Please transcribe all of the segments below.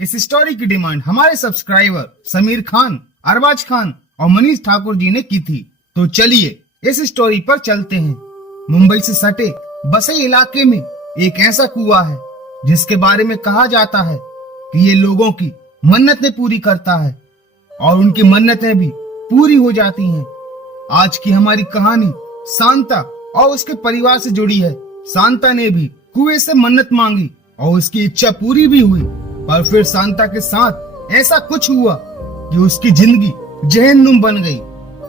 इस स्टोरी की डिमांड हमारे सब्सक्राइबर समीर खान, अरबाज खान और मनीष ठाकुर जी ने की थी। तो चलिए इस स्टोरी पर चलते हैं। मुंबई से सटे बसई इलाके में एक ऐसा कुआं है जिसके बारे में कहा जाता है कि ये लोगों की मन्नतें पूरी करता है और उनकी मन्नतें भी पूरी हो जाती हैं। आज की हमारी कहानी शांता और उसके परिवार से जुड़ी है। शांता ने भी कुएं से मन्नत मांगी और उसकी इच्छा पूरी भी हुई, पर फिर शांता के साथ ऐसा कुछ हुआ कि उसकी जिंदगी जहन्नुम बन गई।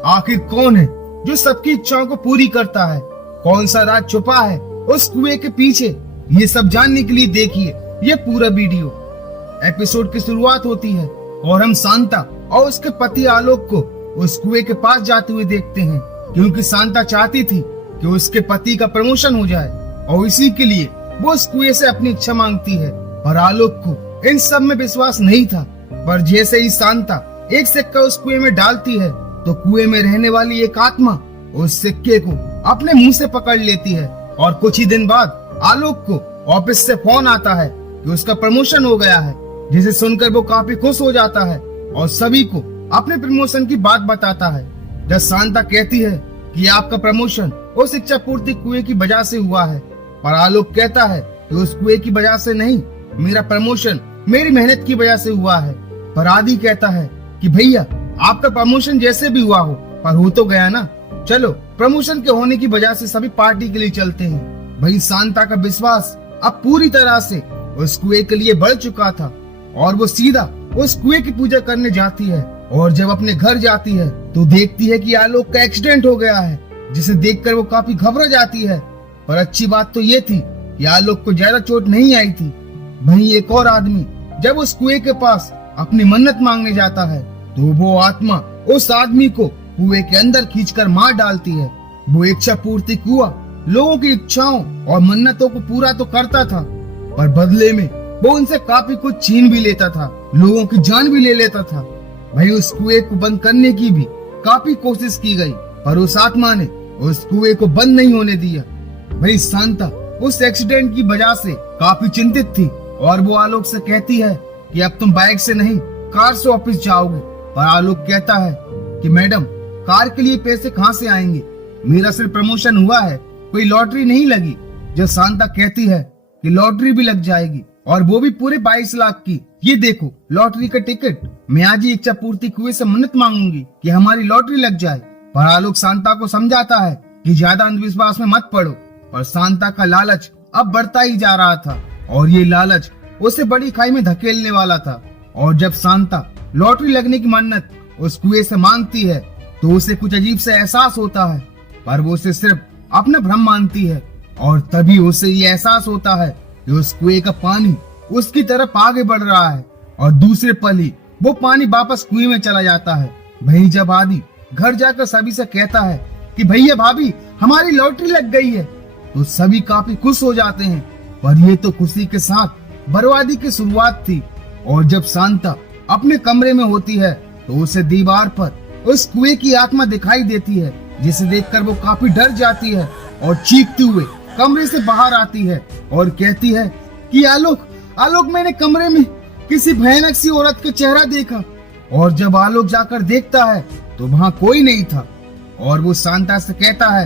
आखिर कौन है जो सबकी इच्छाओं को पूरी करता है? कौन सा राज छुपा है उस कुएं के पीछे? ये सब जानने के लिए देखिए ये पूरा वीडियो। एपिसोड की शुरुआत होती है और हम शांता और उसके पति आलोक को उस कुएं के पास जाते हुए देखते हैं, क्योंकि शांता चाहती थी कि उसके पति का प्रमोशन हो जाए और इसी के लिए वो उस कुएं से अपनी इच्छा मांगती है। और आलोक को इन सब में विश्वास नहीं था, पर जैसे ही शांता एक सिक्का उस कुएं में डालती है तो कुएं में रहने वाली एक आत्मा उस सिक्के को अपने मुंह से पकड़ लेती है। और कुछ ही दिन बाद आलोक को ऑफिस से फोन आता है कि उसका प्रमोशन हो गया है, जिसे सुनकर वो काफी खुश हो जाता है और सभी को अपने प्रमोशन की बात बताता है। जब शांता कहती है कि आपका प्रमोशन उस इच्छा पूर्ति कुएं की वजह से हुआ है, और आलोक कहता है कि उस कुएं की वजह से नहीं, मेरा प्रमोशन मेरी मेहनत की वजह से हुआ है। पर आदि कहता है कि भैया आपका प्रमोशन जैसे भी हुआ हो, पर हो तो गया ना, चलो प्रमोशन के होने की वजह से सभी पार्टी के लिए चलते हैं। वही शांता का विश्वास अब पूरी तरह से उस कुएं के लिए बढ़ चुका था और वो सीधा उस कुएं की पूजा करने जाती है। और जब अपने घर जाती है तो देखती है कि आलोक का एक्सीडेंट हो गया है, जिसे देखकर वो काफी घबरा जाती है। पर अच्छी बात तो ये थी कि आलोक को ज्यादा चोट नहीं आई थी। वहीं एक और आदमी जब उस कुएं के पास अपनी मन्नत मांगने जाता है तो वो आत्मा उस आदमी को कुएं के अंदर खींचकर मार डालती है। वो इच्छा पूर्ति कुआं लोगों की इच्छाओं और मन्नतों को पूरा तो करता था, पर बदले में वो उनसे काफी कुछ छीन भी लेता था, लोगों की जान भी ले लेता था। वहीं उस कुएं को बंद करने की भी काफी कोशिश की गई, पर उस आत्मा ने उस कुएं को बंद नहीं होने दिया। वही शांता उस एक्सीडेंट की वजह से काफी चिंतित थी और वो आलोक से कहती है कि अब तुम बाइक से नहीं कार से ऑफिस जाओगे। पर आलोक कहता है कि मैडम कार के लिए पैसे कहाँ से आएंगे, मेरा सिर्फ प्रमोशन हुआ है, कोई लॉटरी नहीं लगी। जब शांता कहती है कि लॉटरी भी लग जाएगी और वो भी पूरे 22 लाख की, ये देखो लॉटरी का टिकट, मैं आज ही इच्छा पूर्ति कुएं से मन्नत मांगूंगी कि हमारी लॉटरी लग जाए। पर आलोक शांता को समझाता है कि ज्यादा अंधविश्वास में मत पड़ो। और शांता का लालच अब बढ़ता ही जा रहा था और ये लालच उसे बड़ी खाई में धकेलने वाला था। और जब शांता लॉटरी लगने की मन्नत उस कुएं से मांगती है तो उसे कुछ अजीब सा एहसास होता है, पर वो उसे सिर्फ अपना भ्रम मानती है। और तभी उसे ये एहसास होता है कि उस कुएं का पानी उसकी तरफ आगे बढ़ रहा है और दूसरे पल ही वो पानी वापस कुएं में चला जाता है। वहीं जब आदि घर जाकर सभी से कहता है कि भैया भाभी हमारी लॉटरी लग गई है, तो सभी काफी खुश हो जाते हैं। पर ये तो खुशी के साथ बर्बादी की शुरुआत थी। और जब शांता अपने कमरे में होती है तो उसे दीवार पर उस कुएं की आत्मा दिखाई देती है, जिसे देखकर वो काफी डर जाती है और चीखते हुए कमरे से बाहर आती है और कहती है कि आलोक मैंने कमरे में किसी भयानक सी औरत का चेहरा देखा। और जब आलोक जाकर देखता है तो वहाँ कोई नहीं था और वो शांता से कहता है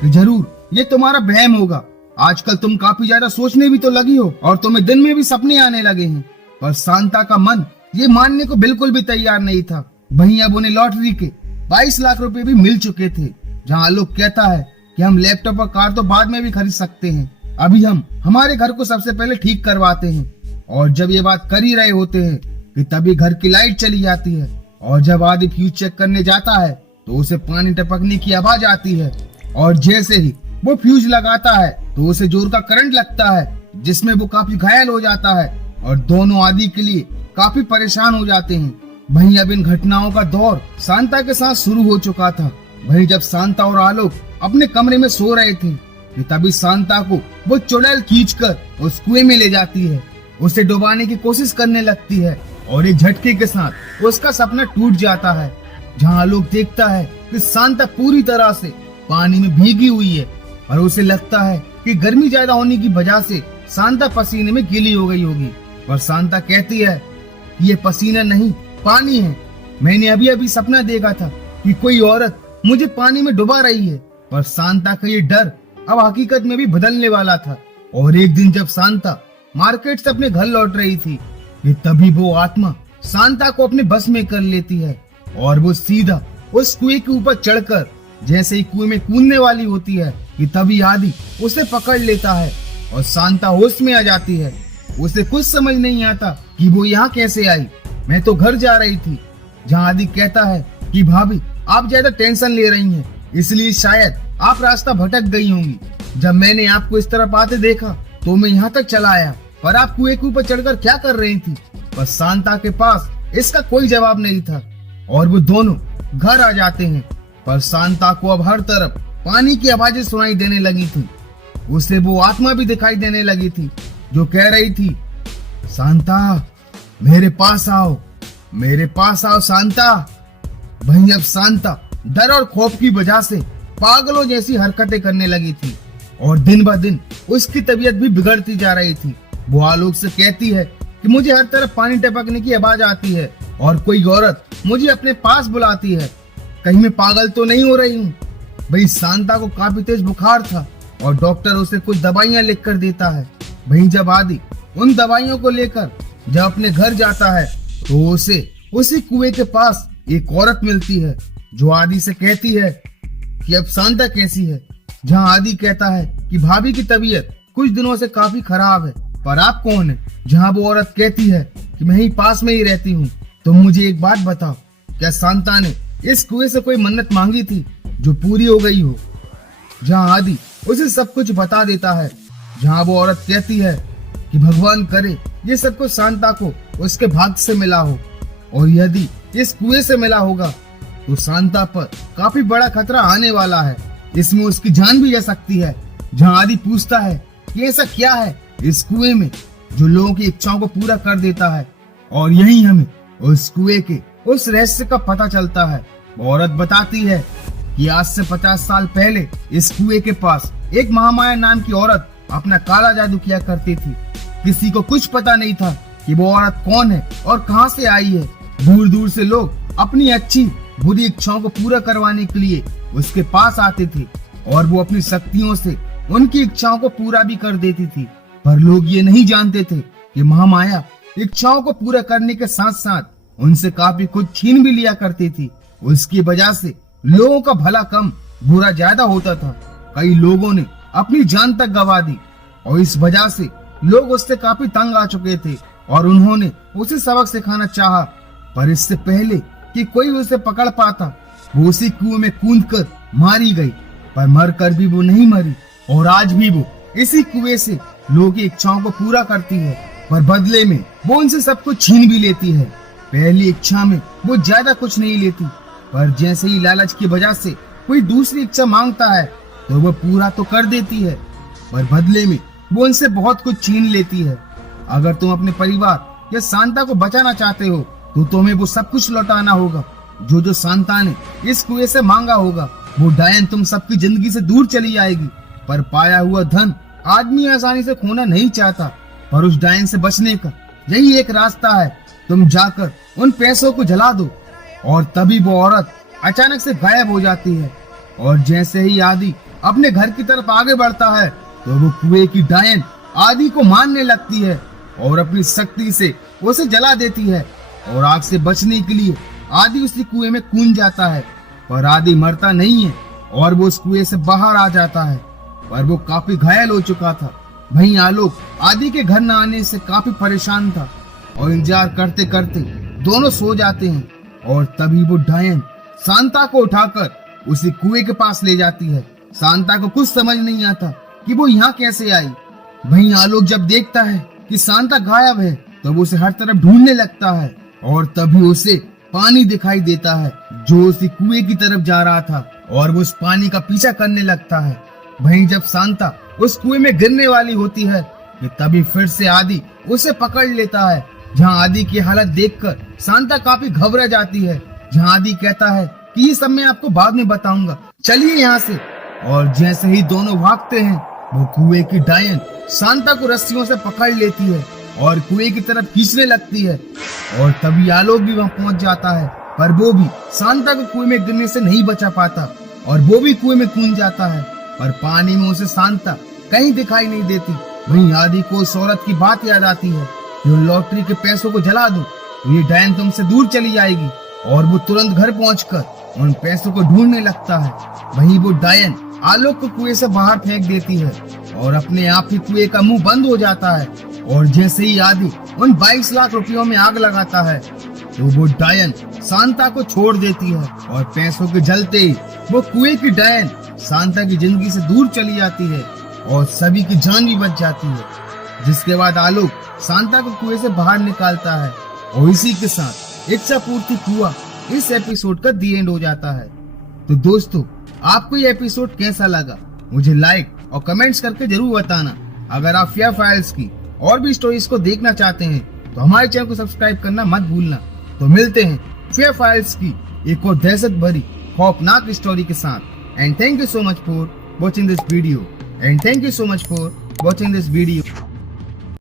कि जरूर ये तुम्हारा वहम होगा, आजकल तुम काफी ज्यादा सोचने भी तो लगी हो और तुम्हें दिन में भी सपने आने लगे हैं। पर शांता का मन ये मानने को बिल्कुल भी तैयार नहीं था। वहीं अब उन्हें लॉटरी के 22 लाख रुपए भी मिल चुके थे, जहाँ आलोक कहता है कि हम लैपटॉप और कार तो बाद में भी खरीद सकते हैं, अभी हम हमारे घर को सबसे पहले ठीक करवाते हैं। और जब ये बात कर ही रहे होते हैं कि तभी घर की लाइट चली जाती है और जब आदि फ्यूज चेक करने जाता है तो उसे पानी टपकने की आवाज आती है। और जैसे ही वो फ्यूज लगाता है तो उसे जोर का करंट लगता है, जिसमें वो काफी घायल हो जाता है और दोनों आदि के लिए काफी परेशान हो जाते हैं। वहीं अब इन घटनाओं का दौर शांता के साथ शुरू हो चुका था। वहीं जब शांता और आलोक अपने कमरे में सो रहे थे कि तभी शांता को वो चुड़ैल खींचकर उस कुएं में ले जाती है, उसे डुबाने की कोशिश करने लगती है और एक झटके के साथ उसका सपना टूट जाता है, जहाँ आलोक देखता है कि शांता पूरी तरह से पानी में भीगी हुई है और उसे लगता है कि गर्मी ज्यादा होने की वजह से शांता पसीने में गीली हो गई होगी। पर शांता कहती है ये पसीना नहीं पानी है। मैंने अभी अभी सपना देखा था कि कोई औरत मुझे पानी में डुबा रही है, पर शांता का ये डर अब हकीकत में भी बदलने वाला था। और एक दिन जब शांता मार्केट से अपने घर लौट रही थी कि तभी वो आत्मा शांता को अपने बस में कर लेती है और वो सीधा उस कुएं के ऊपर चढ़कर जैसे ही कुएं में कूदने वाली होती है कि तभी आदि उसे पकड़ लेता है और शांता होश में आ जाती है। उसे कुछ समझ नहीं आता कि वो यहाँ कैसे आई। मैं तो घर जा रही थी। जहाँ आदि कहता है कि भाभी आप ज्यादा टेंशन ले रही हैं, इसलिए शायद आप रास्ता भटक गई होंगी। जब मैंने आपको इस तरफ आते देखा तो मैं यहाँ तक चला आया, पर आप कुएं के ऊपर चढ़कर क्या कर रही थी? पर शांता के पास इसका कोई जवाब नहीं था और वो दोनों घर आ जाते हैं। पर शांता को अब हर तरफ पानी की आवाजें सुनाई देने लगी थी। उसे वो आत्मा भी दिखाई देने लगी थी जो कह रही थी, शांता मेरे पास आओ, मेरे पास आओ शांता। वहीं अब शांता डर और खौफ की वजह से पागलों जैसी हरकतें करने लगी थी और दिन ब दिन उसकी तबीयत भी बिगड़ती जा रही थी। वो आलोक से कहती है कि मुझे हर तरफ पानी टपकने की आवाज आती है और कोई औरत मुझे अपने पास बुलाती है। कहीं मैं पागल तो नहीं हो रही हूँ? भाई शांता को काफी तेज बुखार था और डॉक्टर उसे कुछ दवाइयाँ लिख कर देता है। वहीं जब आदि उन दवाइयों को लेकर जब अपने घर जाता है तो उसे उसी कुएं के पास एक औरत मिलती है जो आदि से कहती है कि अब शांता कैसी है। जहाँ आदि कहता है कि भाभी की तबीयत कुछ दिनों से काफी खराब है, पर आप कौन है? जहाँ वो औरत कहती है कि मैं ही पास में ही रहती हूँ। तो मुझे एक बात बताओ, क्या शांता ने इस कुएं से कोई मन्नत मांगी थी जो पूरी हो गई हो? जहाँ आदि उसे सब कुछ बता देता है। जहाँ वो औरत कहती है कि भगवान करे ये सब कुछ शांता को उसके भाग्य से मिला हो, और यदि इस कुएं से मिला होगा तो शांता पर काफी बड़ा खतरा आने वाला है, इसमें उसकी जान भी जा सकती है। जहाँ आदि पूछता है कि ऐसा क्या है इस कुएं में जो लोगों की इच्छाओं को पूरा कर देता है, और यही हमें उस कुएं के उस रहस्य का पता चलता है। औरत बताती है कि आज से 50 साल पहले इस कुएं के पास एक महामाया नाम की औरत अपना काला जादू किया करती थी। किसी को कुछ पता नहीं था कि वो औरत कौन है और कहां से आई है। दूर दूर से लोग अपनी अच्छी बुरी इच्छाओं को पूरा करवाने के लिए उसके पास आते थे और वो अपनी शक्तियों से उनकी इच्छाओं को पूरा भी कर देती थी। पर लोग ये नहीं जानते थे कि महामाया इच्छाओं को पूरा करने के साथ साथ उनसे काफी कुछ छीन भी लिया करती थी। उसकी वजह से लोगों का भला कम बुरा ज्यादा होता था। कई लोगों ने अपनी जान तक गंवा दी और इस वजह से लोग उससे काफी तंग आ चुके थे और उन्होंने उसे सबक सिखाना चाहा। पर इससे पहले कि कोई उसे पकड़ पाता वो उसी कुएं में कूदकर मारी गई। पर मर कर भी वो नहीं मरी और आज भी वो इसी कुएं से लोगों की इच्छाओं को पूरा करती है, पर बदले में वो उनसे सब कुछ छीन भी लेती है। पहली इच्छा में वो ज्यादा कुछ नहीं लेती, पर जैसे ही लालच की वजह से कोई दूसरी इच्छा मांगता है तो वो पूरा तो कर देती है, पर बदले में वो उनसे बहुत कुछ छीन लेती है। अगर तुम अपने परिवार या शांता को बचाना चाहते हो तो तुम्हें वो सब कुछ लौटाना होगा जो शांता ने इस कुएं से मांगा होगा। वो डायन तुम सबकी जिंदगी से दूर चली जाएगी, पर पाया हुआ धन आदमी आसानी से खोना नहीं चाहता। पर उस डायन से बचने का यही एक रास्ता है, तुम जाकर उन पैसों को जला दो। और तभी वो औरत अचानक से गायब हो जाती है और जैसे ही आदि अपने घर की तरफ आगे बढ़ता है तो वो कुएं की डायन आदि को मारने लगती है और अपनी शक्ति से उसे जला देती है। और आग से बचने के लिए आदि उसी कुएं में कूद जाता है, पर आदि मरता नहीं है और वो उस कुएं से बाहर आ जाता है, पर वो काफी घायल हो चुका था। वहीं आलोक आदि के घर न आने से काफी परेशान था और इंतजार करते करते दोनों सो जाते हैं। और तभी वो डायन शांता को उठाकर उसी कुएं के पास ले जाती है। शांता को कुछ समझ नहीं आता कि वो यहाँ कैसे आई। वहीं आलोक जब देखता है कि शांता गायब है तो वो उसे हर तरफ ढूंढने लगता है और तभी उसे पानी दिखाई देता है जो उसी कुएं की तरफ जा रहा था और वो उस पानी का पीछा करने लगता है। वहीं जब शांता उस कुएं में गिरने वाली होती है कि तभी फिर से आदि उसे पकड़ लेता है। जहां आदि की हालत देखकर शांता काफी घबरा जाती है। जहां आदि कहता है कि ये सब मैं आपको बाद में बताऊंगा, चलिए यहाँ से। और जैसे ही दोनों भागते हैं वो कुएं की डायन शांता को रस्सियों से पकड़ लेती है और कुएं की तरफ खींचने लगती है। और तभी आलोक भी वहाँ पहुंच जाता है, पर वो भी शांता को कुएं में गिरने से नहीं बचा पाता और वो भी कुएं में कूद जाता है। पर पानी में उसे शांता कहीं दिखाई नहीं देती। वहीं आदि को उस औरत की बात याद आती है कि उन लॉटरी के पैसों को जला दूं तो ये डायन तुमसे दूर चली जाएगी, और वो तुरंत घर पहुंचकर उन पैसों को ढूंढने लगता है। वहीं वो डायन आलोक को कुएं से बाहर फेंक देती है और अपने आप ही कुएं का मुंह बंद हो जाता है। और जैसे ही आदि उन 22 लाख रुपयों में आग लगाता है तो वो डायन शांता को छोड़ देती है और पैसों के जलते ही वो कुएं की डायन शांता की जिंदगी से दूर चली जाती है और सभी की जान भी बच जाती है। जिसके बाद आलोक शांता को कुएं से बाहर निकालता है और इसी के साथ इच्छा पूर्ति कुआं इस एपिसोड का दी एंड हो जाता है। तो दोस्तों, आपको ये एपिसोड कैसा लगा मुझे लाइक और कमेंट्स करके जरूर बताना। अगर आप फेयर फाइल्स की और भी स्टोरीज को देखना चाहते हैं तो हमारे चैनल को सब्सक्राइब करना मत भूलना। तो मिलते हैं फेयर फाइल्स की एक और दहशत भरी खौफनाक स्टोरी के साथ। And thank you so much for watching this video.